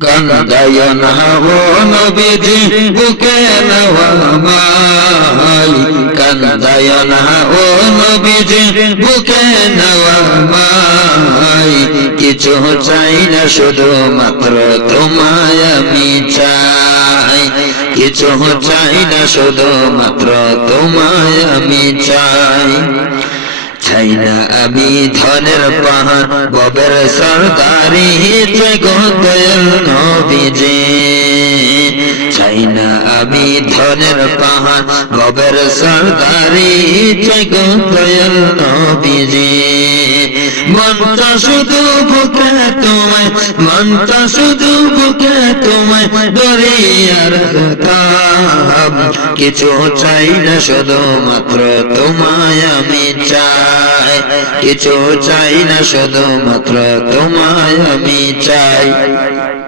কান্দায় না ও নবীজি বুকে নেওয়া মাই, কান্দায় না ও নবীজি বুকে নেওয়া মাই, কিছু চাই না শুধু মাত্র তোমায় আমি চাই, কিছু চাই না শুধু মাত্র তোমায় আমি চাই। চাই না আমি ধনের পাহাড় ববের সরদারি গো দয়াল নবীজি, চাই না আমি ধনের পাহাড় ববের সরদারি গো দয়াল নবীজি। মনটা শুধু বুকে তোমায়, মনটা শুধু বুকে তোমায় দরিয়ার কাম, কিছু চাই না শুধু মাত্র তোমায় আমি চাই, কিছু চাই না শুধু মাত্র তোমায় আমি চাই।